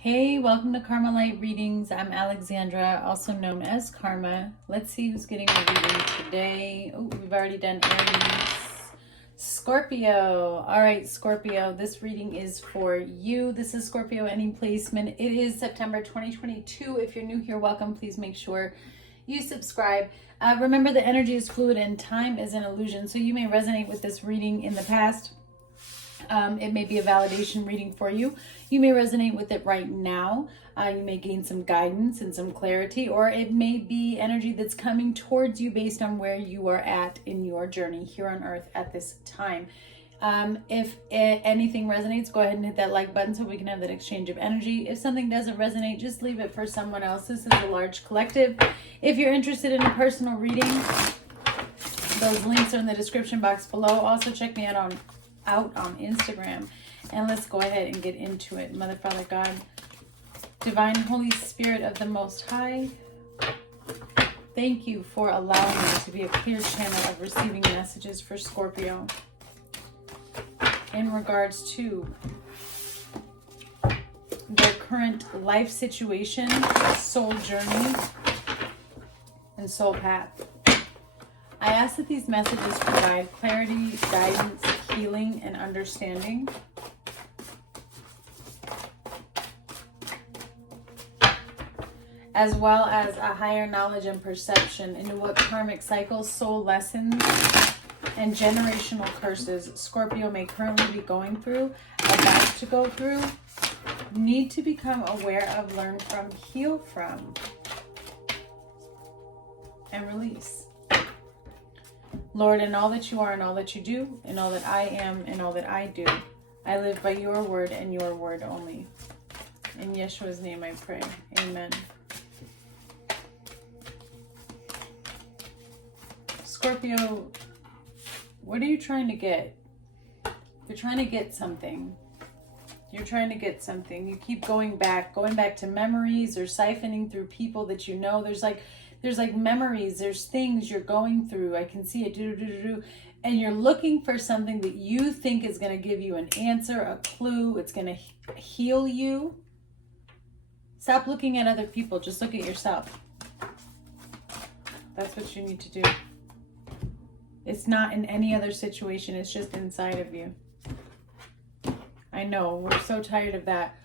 Hey, welcome to Karma Light Readings. I'm Alexandra, also known as Karma. Let's see who's getting a reading today. Oh, we've already done Aries. Scorpio. All right, Scorpio, this reading is for you. This is Scorpio Any Placement. It is September 2022. If you're new here, welcome. Please make sure you subscribe. Remember, the energy is fluid and time is an illusion. So you may resonate with this reading in the past. It may be a validation reading for you. You may resonate with it right now. You may gain some guidance and some clarity, or it may be energy that's coming towards you based on where you are at in your journey here on Earth at this time. If anything resonates, go ahead and hit that like button so we can have that exchange of energy. If something doesn't resonate, just leave it for someone else. This is a large collective. If you're interested in a personal reading, those links are in the description box below. Also, check me out on Instagram, and let's go ahead and get into it. Mother, Father, God, Divine Holy Spirit of the Most High, thank you for allowing me to be a clear channel of receiving messages for Scorpio in regards to their current life situation, soul journey, and soul path. I ask that these messages provide clarity, guidance, healing, and understanding. As well as a higher knowledge and perception into what karmic cycles, soul lessons, and generational curses Scorpio may currently be going through, about to go through, need to become aware of, learn from, heal from, and release. Lord, in all that you are and all that you do, in all that I am and all that I do, I live by your word and your word only. In Yeshua's name I pray. Amen. Scorpio, what are you trying to get? You're trying to get something. You're trying to get something. You keep going back to memories or siphoning through people that you know. There's like memories, there's things you're going through. I can see it, and you're looking for something that you think is going to give you an answer, a clue. It's going to heal you. Stop looking at other people. Just look at yourself. That's what you need to do. It's not in any other situation. It's just inside of you. I know, we're so tired of that.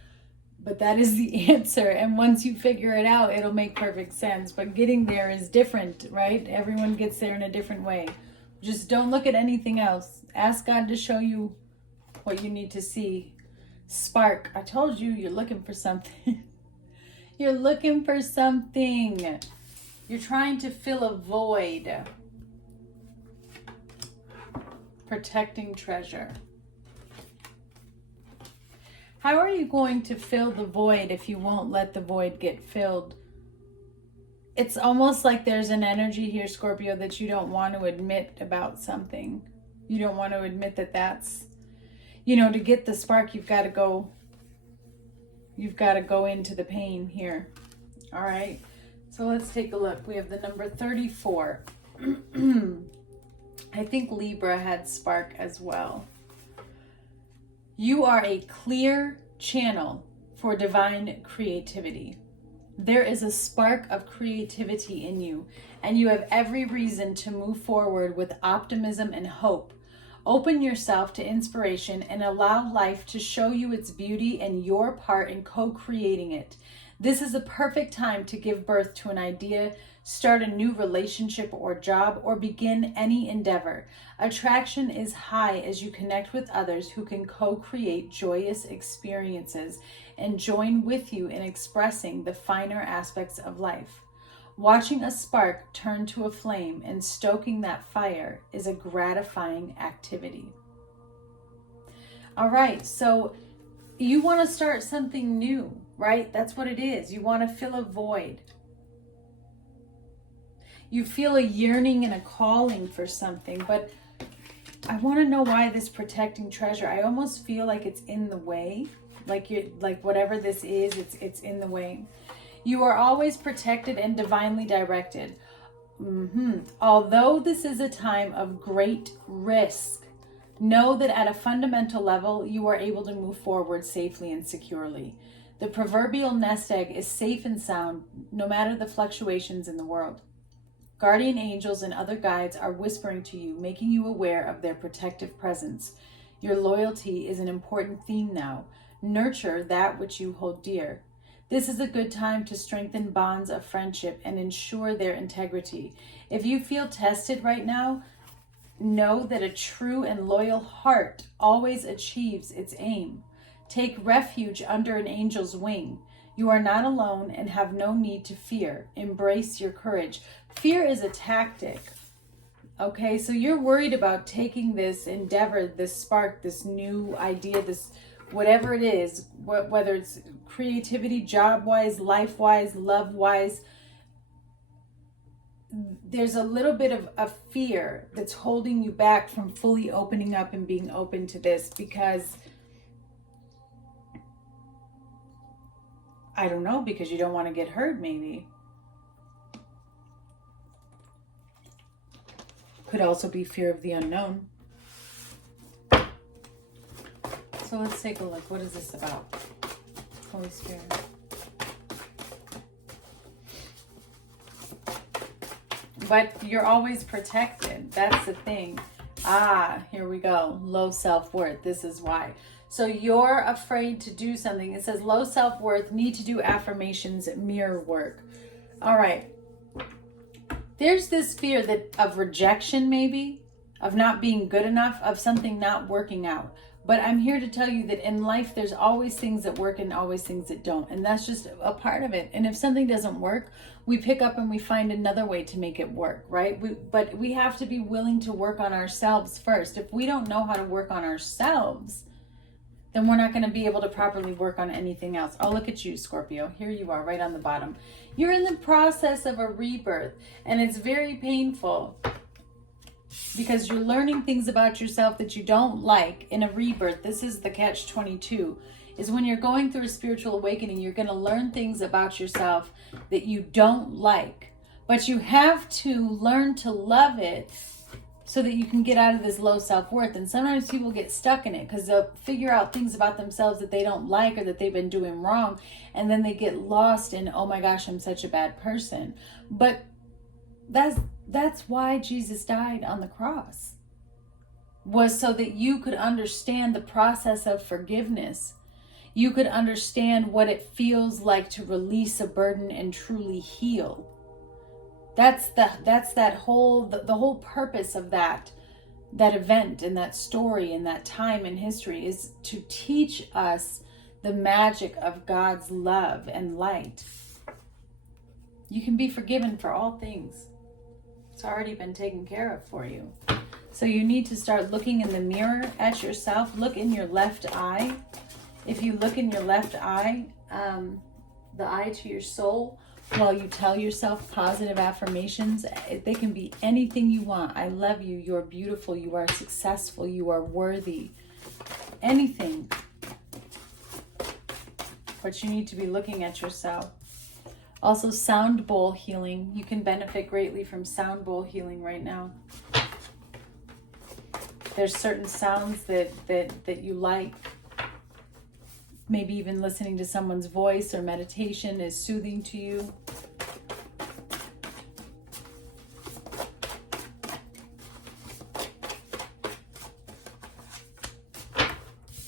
But that is the answer. And once you figure it out, it'll make perfect sense. But getting there is different, right? Everyone gets there in a different way. Just don't look at anything else. Ask God to show you what you need to see. Spark. I told you, you're looking for something. You're looking for something. You're trying to fill a void. Protecting treasure. How are you going to fill the void if you won't let the void get filled? It's almost like there's an energy here, Scorpio, that you don't want to admit about something. You don't want to admit that that's, to get the spark, you've got to go into the pain here. All right. So let's take a look. We have the number 34. I think Libra had spark as well. You are a clear channel for divine creativity. There is a spark of creativity in you, and you have every reason to move forward with optimism and hope. Open yourself to inspiration and allow life to show you its beauty and your part in co-creating it. This is a perfect time to give birth to an idea, start a new relationship or job, or begin any endeavor. Attraction is high as you connect with others who can co-create joyous experiences and join with you in expressing the finer aspects of life. Watching a spark turn to a flame and stoking that fire is a gratifying activity. All right, so you want to start something new, right? That's what it is. You want to fill a void. You feel a yearning and a calling for something, but I want to know why this protecting treasure. I almost feel like it's in the way, like whatever this is, it's in the way. You are always protected and divinely directed. Although this is a time of great risk, know that at a fundamental level, you are able to move forward safely and securely. The proverbial nest egg is safe and sound, no matter the fluctuations in the world. Guardian angels and other guides are whispering to you, making you aware of their protective presence. Your loyalty is an important theme now. Nurture that which you hold dear. This is a good time to strengthen bonds of friendship and ensure their integrity. If you feel tested right now, know that a true and loyal heart always achieves its aim. Take refuge under an angel's wing. You are not alone and have no need to fear. Embrace your courage. Fear is a tactic. Okay, so you're worried about taking this endeavor, this spark, this new idea, this whatever it is, whether it's creativity, job-wise, life-wise, love-wise. There's a little bit of a fear that's holding you back from fully opening up and being open to this, because I don't know, because you don't want to get hurt, maybe. Could also be fear of the unknown. So let's take a look. What is this about? Holy Spirit. But you're always protected. That's the thing. Here we go. Low self-worth. This is why. So you're afraid to do something. It says low self-worth, need to do affirmations, mirror work. All right. There's this fear of rejection, maybe, of not being good enough, of something not working out. But I'm here to tell you that in life, there's always things that work and always things that don't. And that's just a part of it. And if something doesn't work, we pick up and we find another way to make it work, right? But we have to be willing to work on ourselves first. If we don't know how to work on ourselves, then we're not going to be able to properly work on anything else. Oh, look at you, Scorpio. Here you are, right on the bottom. You're in the process of a rebirth, and it's very painful because you're learning things about yourself that you don't like in a rebirth. This is the catch-22, is when you're going through a spiritual awakening, you're going to learn things about yourself that you don't like, but you have to learn to love it so that you can get out of this low self-worth. And sometimes people get stuck in it because they'll figure out things about themselves that they don't like or that they've been doing wrong. And then they get lost in, oh my gosh, I'm such a bad person. But that's why Jesus died on the cross, was so that you could understand the process of forgiveness. You could understand what it feels like to release a burden and truly heal. That's the whole purpose of that event and that story and that time in history, is to teach us the magic of God's love and light. You can be forgiven for all things. It's already been taken care of for you. So you need to start looking in the mirror at yourself. Look in your left eye. If you look in your left eye, the eye to your soul, while you tell yourself positive affirmations, they can be anything you want. I love you. You're beautiful. You are successful. You are worthy. Anything. But you need to be looking at yourself. Also, sound bowl healing. You can benefit greatly from sound bowl healing right now. There's certain sounds that you like. Maybe even listening to someone's voice or meditation is soothing to you.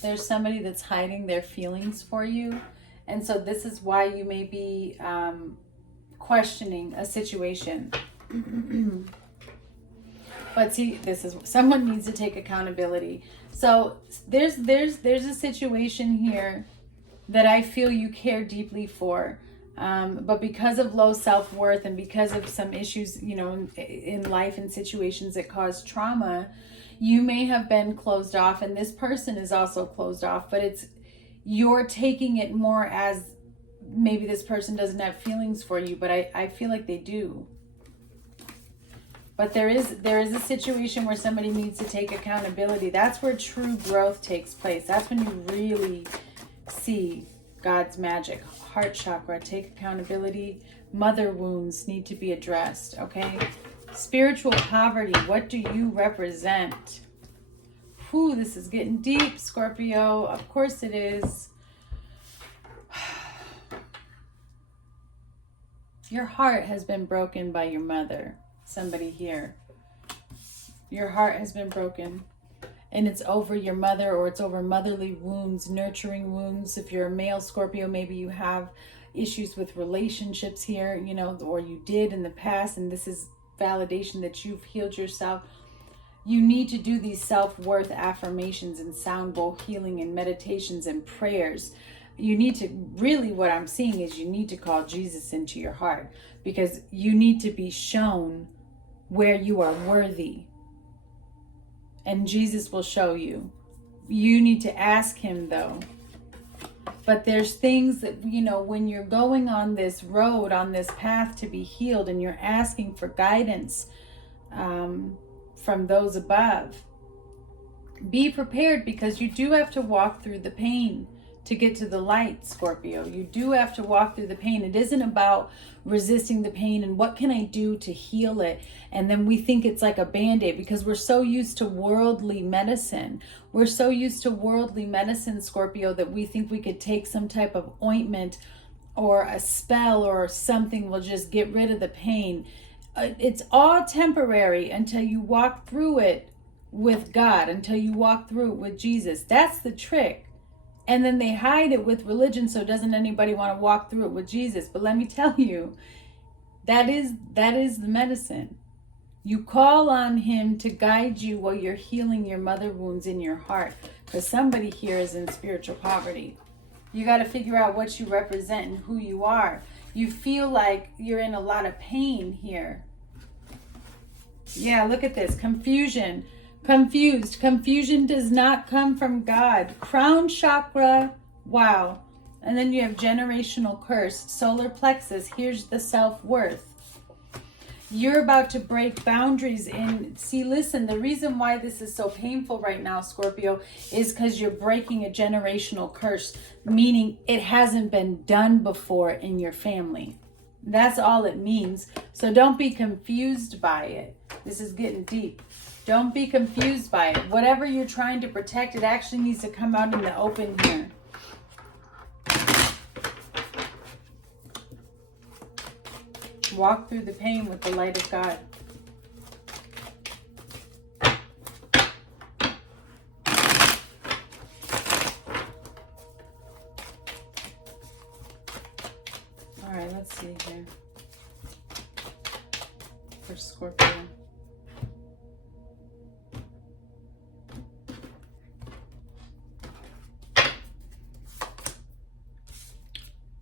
There's somebody that's hiding their feelings for you. And so this is why you may be questioning a situation. But see, someone needs to take accountability. So there's a situation here that I feel you care deeply for. But because of low self-worth and because of some issues, in life and situations that cause trauma, you may have been closed off, and this person is also closed off, but you're taking it more as maybe this person doesn't have feelings for you, but I feel like they do. But there is a situation where somebody needs to take accountability. That's where true growth takes place. That's when you really see God's magic. Heart chakra, take accountability. Mother wounds need to be addressed, okay? Spiritual poverty, what do you represent? Whew, this is getting deep, Scorpio. Of course it is. Your heart has been broken by your mother. Somebody here. Your heart has been broken. And it's over your mother, or it's over motherly wounds, nurturing wounds. If you're a male Scorpio, maybe you have issues with relationships here, you know, or you did in the past, and this is validation that you've healed yourself. You need to do these self-worth affirmations and sound bowl healing and meditations and prayers. You need to, really what I'm seeing is you need to call Jesus into your heart, because you need to be shown where you are worthy. And Jesus will show you. You need to ask him though. But there's things that, you know, when you're going on this road, on this path to be healed, and you're asking for guidance from those above, be prepared, because you do have to walk through the pain to get to the light, Scorpio. You do have to walk through the pain. It isn't about resisting the pain and what can I do to heal it. And then we think it's like a band-aid, because we're so used to worldly medicine. We're so used to worldly medicine, Scorpio, that we think we could take some type of ointment or a spell or something will just get rid of the pain. It's all temporary until you walk through it with God, until you walk through it with Jesus. That's the trick. And then they hide it with religion, so doesn't anybody want to walk through it with Jesus? But let me tell you, that is the medicine. You call on him to guide you while you're healing your mother wounds in your heart. Because somebody here is in spiritual poverty. You got to figure out what you represent and who you are. You feel like you're in a lot of pain here. Yeah, look at this. Confusion. Confused. Confusion does not come from God. Crown chakra. Wow. And then you have generational curse. Solar plexus. Here's the self-worth. You're about to break boundaries in. See, listen, the reason why this is so painful right now, Scorpio, is because you're breaking a generational curse, meaning it hasn't been done before in your family. That's all it means. So don't be confused by it. This is getting deep. Don't be confused by it. Whatever you're trying to protect, it actually needs to come out in the open here. Walk through the pain with the light of God. All right, let's see here. For Scorpio.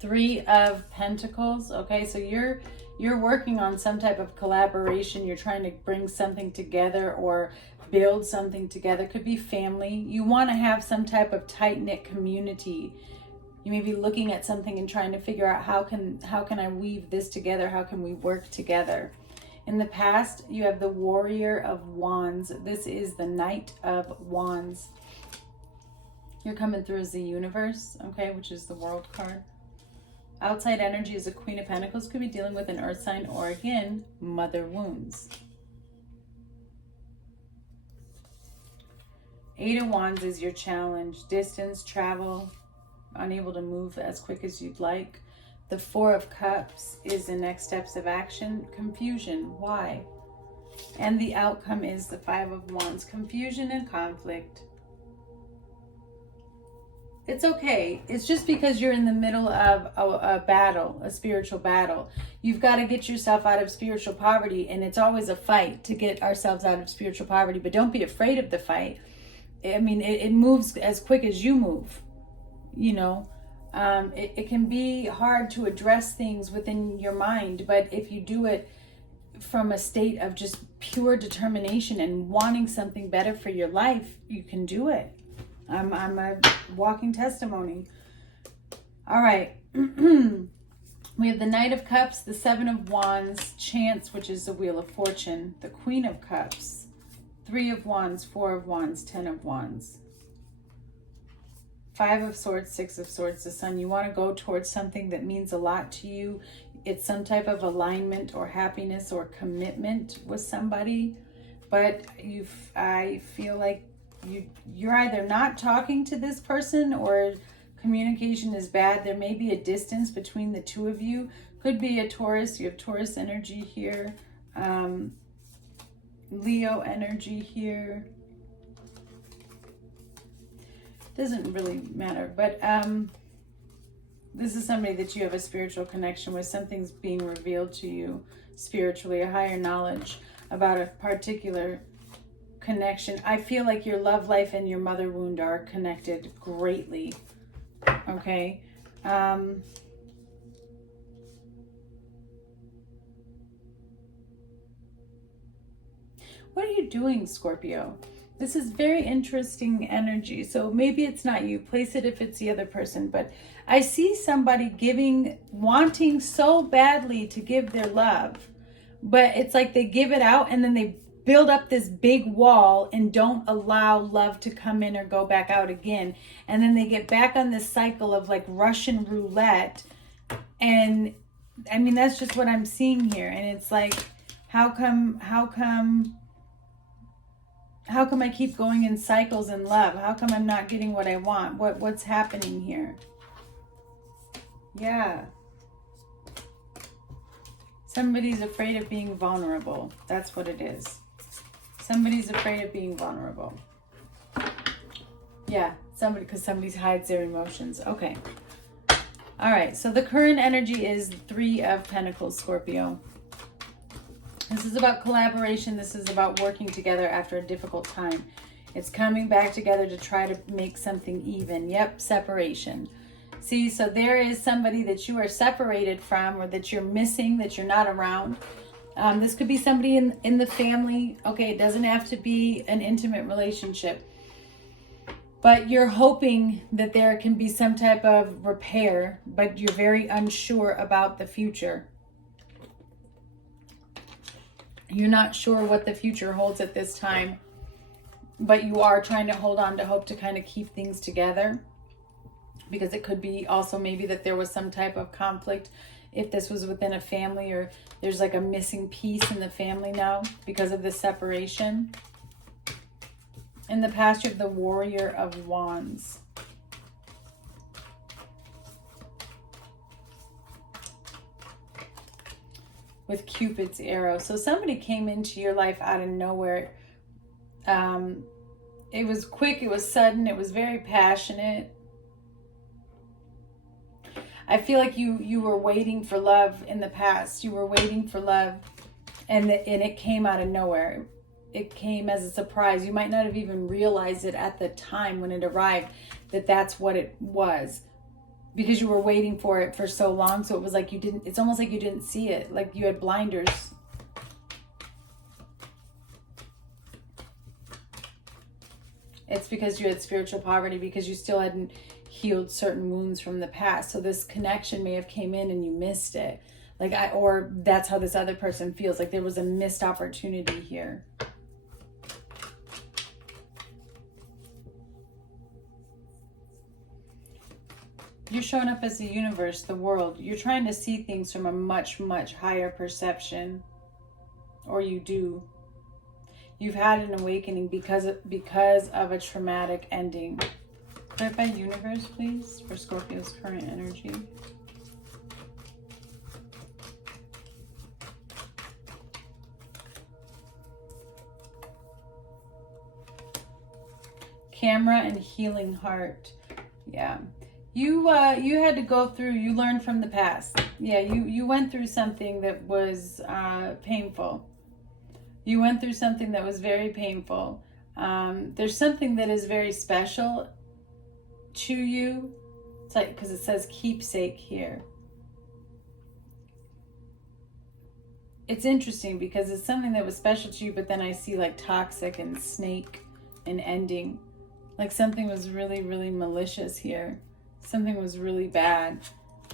Three of Pentacles. Okay, so you're working on some type of collaboration. You're trying to bring something together or build something together. Could be family. You want to have some type of tight-knit community. You may be looking at something and trying to figure out how can I weave this together? How can we work together? In the past, you have the Warrior of Wands. This is the Knight of Wands. You're coming through as the Universe, okay, which is the World card. Outside energy is a Queen of Pentacles. Could be dealing with an earth sign or, again, mother wounds. Eight of Wands is your challenge. Distance, travel, unable to move as quick as you'd like. The Four of Cups is the next steps of action. Confusion. Why? And the outcome is the Five of Wands. Confusion and conflict. It's okay. It's just because you're in the middle of a battle, a spiritual battle. You've got to get yourself out of spiritual poverty, and it's always a fight to get ourselves out of spiritual poverty, but don't be afraid of the fight. I mean, it moves as quick as you move, you know. It can be hard to address things within your mind, but if you do it from a state of just pure determination and wanting something better for your life, you can do it. I'm a walking testimony. All right. We have the Knight of Cups, the Seven of Wands, Chance, which is the Wheel of Fortune, the Queen of Cups, Three of Wands, Four of Wands, Ten of Wands, Five of Swords, Six of Swords, the Sun. You want to go towards something that means a lot to you. It's some type of alignment or happiness or commitment with somebody, but I feel like you're either not talking to this person or communication is bad. There may be a distance between the two of you. Could be a Taurus. You have Taurus energy here. Leo energy here. Doesn't really matter, but this is somebody that you have a spiritual connection with. Something's being revealed to you spiritually, a higher knowledge about a particular connection. I feel like your love life and your mother wound are connected greatly. Okay. What are you doing, Scorpio? This is very interesting energy. So maybe it's not you. Place it if it's the other person. But I see somebody wanting so badly to give their love. But it's like they give it out and then they build up this big wall and don't allow love to come in or go back out again. And then they get back on this cycle of like Russian roulette. And I mean, that's just what I'm seeing here. And it's like, how come I keep going in cycles in love? How come I'm not getting what I want? What's happening here? Yeah. Somebody's afraid of being vulnerable. That's what it is. Somebody's afraid of being vulnerable. Yeah, because somebody hides their emotions. Okay. All right, so the current energy is 3 of Pentacles, Scorpio. This is about collaboration. This is about working together after a difficult time. It's coming back together to try to make something even. Yep, separation. See, so there is somebody that you are separated from or that you're missing, that you're not around. This could be somebody in the family. Okay, it doesn't have to be an intimate relationship. But you're hoping that there can be some type of repair, but you're very unsure about the future. You're not sure what the future holds at this time, but you are trying to hold on to hope to kind of keep things together, because it could be also maybe that there was some type of conflict if this was within a family, or there's like a missing piece in the family now because of this separation. In the past, you have the Warrior of Wands. With Cupid's arrow. So somebody came into your life out of nowhere. It was quick, it was sudden, it was very passionate. I feel like you were waiting for love in the past. You were waiting for love, and it came out of nowhere. It came as a surprise. You might not have even realized it at the time when it arrived that that's what it was, because you were waiting for it for so long. So it was like it's almost like you didn't see it, like you had blinders. It's because you had spiritual poverty, because you still hadn't healed certain wounds from the past. So this connection may have came in and you missed it. Or that's how this other person feels, like there was a missed opportunity here. You're showing up as the universe, the world. You're trying to see things from a much, much higher perception. Or you do. You've had an awakening because of a traumatic ending. Clarify universe, please, for Scorpio's current energy. Camera and healing heart. Yeah. You had to go through, you learned from the past. Yeah, you went through something that was painful. You went through something that was very painful. There's something that is very special to you. It's like, because it says keepsake here. It's interesting because it's something that was special to you, but then I see like toxic and snake and ending. Like something was really, really malicious here. Something was really bad,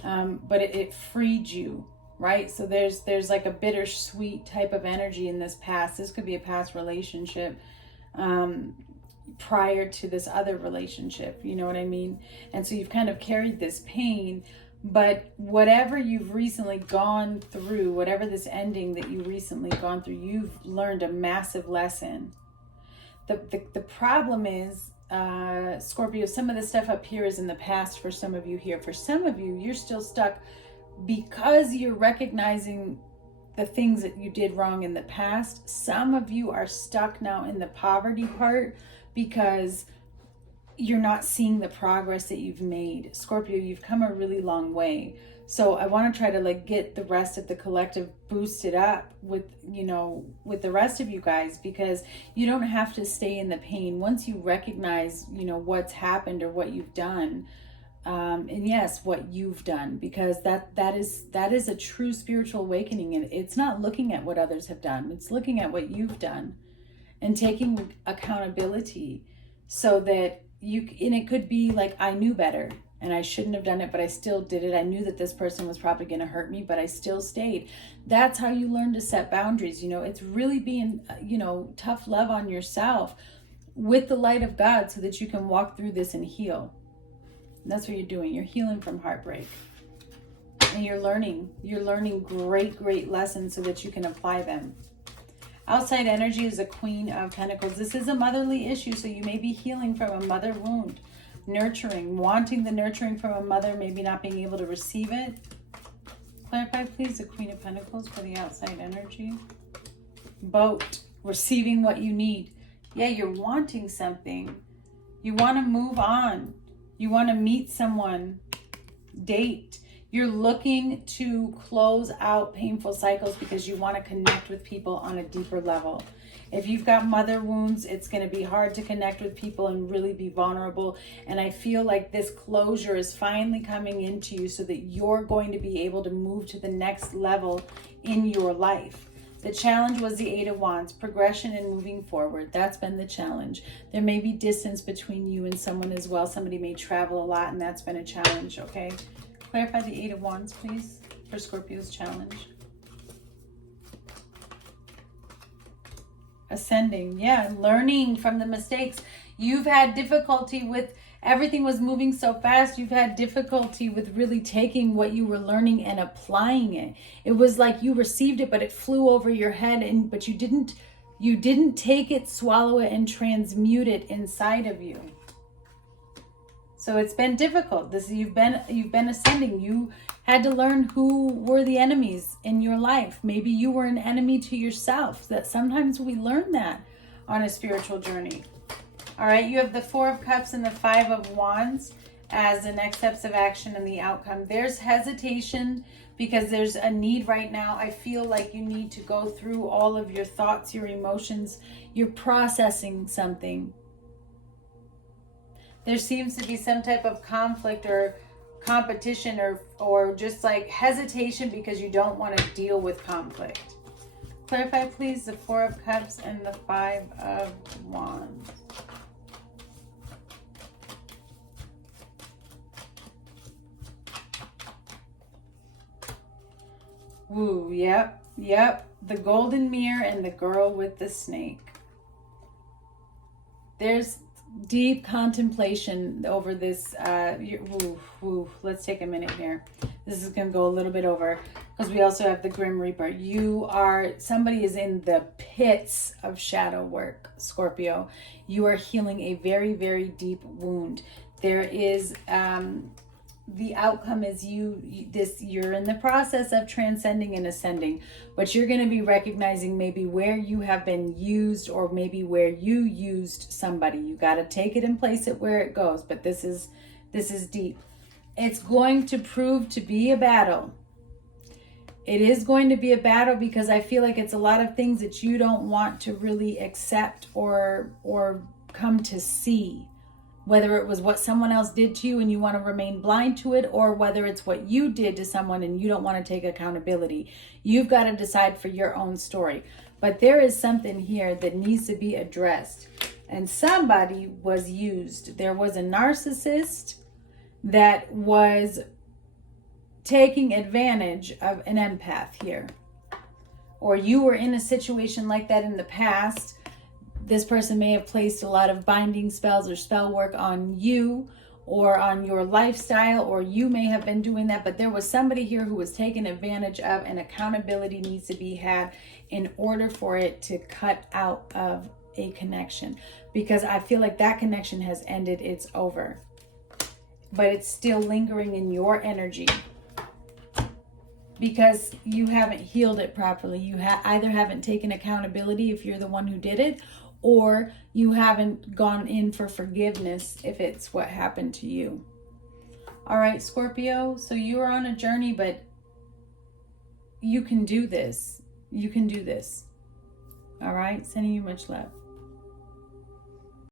but it freed you, right? So there's like a bittersweet type of energy in this past. This could be a past relationship prior to this other relationship, you know what I mean? And so you've kind of carried this pain, but whatever you've recently gone through, whatever this ending that you recently gone through, you've learned a massive lesson. The problem is, Scorpio, some of the stuff up here is in the past for some of you here. For some of you, you're still stuck because you're recognizing the things that you did wrong in the past, some of you are stuck now in the poverty part because you're not seeing the progress that you've made. Scorpio, you've come a really long way. So I want to try to like get the rest of the collective boosted up with, you know, with the rest of you guys, because you don't have to stay in the pain. Once you recognize, you know, what's happened or what you've done, and yes, what you've done, because that is a true spiritual awakening. And it's not looking at what others have done. It's looking at what you've done and taking accountability, so that and it could be like, I knew better and I shouldn't have done it, but I still did it. I knew that this person was probably going to hurt me, but I still stayed. That's how you learn to set boundaries. You know, it's really being, you know, tough love on yourself with the light of God, so that you can walk through this and heal. And that's what you're doing. You're healing from heartbreak. And you're learning great lessons so that you can apply them. Outside energy is a Queen of Pentacles. This is a motherly issue, so you may be healing from a mother wound. Nurturing, wanting the nurturing from a mother, maybe not being able to receive it. Clarify, please, the Queen of Pentacles for the outside energy. Boat, receiving what you need. Yeah, you're wanting something. You want to move on. You want to meet someone, date. You're looking to close out painful cycles because you want to connect with people on a deeper level. If you've got mother wounds, it's going to be hard to connect with people and really be vulnerable. And I feel like this closure is finally coming into you, so that you're going to be able to move to the next level in your life. The challenge was the Eight of Wands, progression and moving forward. That's been the challenge. There may be distance between you and someone as well. Somebody may travel a lot, and that's been a challenge, okay? Clarify the Eight of Wands, please, for Scorpio's challenge. Ascending, yeah, learning from the mistakes. You've had difficulty with, everything was moving so fast. You've had difficulty with really taking what you were learning and applying it. It was like you received it, but it flew over your head, but you didn't take it, swallow it, and transmute it inside of you. So it's been difficult. You've been ascending. You had to learn who were the enemies in your life. Maybe you were an enemy to yourself. That sometimes we learn that on a spiritual journey. All right, you have the Four of Cups and the Five of Wands as the next steps of action and the outcome. There's hesitation because there's a need right now. I feel like you need to go through all of your thoughts, your emotions. You're processing something. There seems to be some type of conflict or competition or just like hesitation because you don't want to deal with conflict. Clarify, please, the Four of Cups and the Five of Wands. Woo, yep. The Golden Mirror and the Girl with the Snake. There's deep contemplation over this. Let's take a minute here. This is going to go a little bit over because we also have the Grim Reaper. Somebody is in the pits of shadow work, Scorpio. You are healing a very, very deep wound. There is, the outcome is you're in the process of transcending and ascending, but you're going to be recognizing maybe where you have been used or maybe where you used somebody. You got to take it and place it where it goes, but this is deep. It's going to prove to be a battle. It is going to be a battle because I feel like it's a lot of things that you don't want to really accept or come to see. Whether it was what someone else did to you and you want to remain blind to it, or whether it's what you did to someone and you don't want to take accountability. You've got to decide for your own story. But there is something here that needs to be addressed. And somebody was used. There was a narcissist that was taking advantage of an empath here. Or you were in a situation like that in the past. This person may have placed a lot of binding spells or spell work on you or on your lifestyle, or you may have been doing that, but there was somebody here who was taken advantage of, and accountability needs to be had in order for it to cut out of a connection, because I feel like that connection has ended. It's over, but it's still lingering in your energy. because you haven't healed it properly. You either haven't taken accountability if you're the one who did it, or you haven't gone in for forgiveness if it's what happened to you. All right, Scorpio, so you are on a journey, but you can do this. You can do this. All right, sending you much love.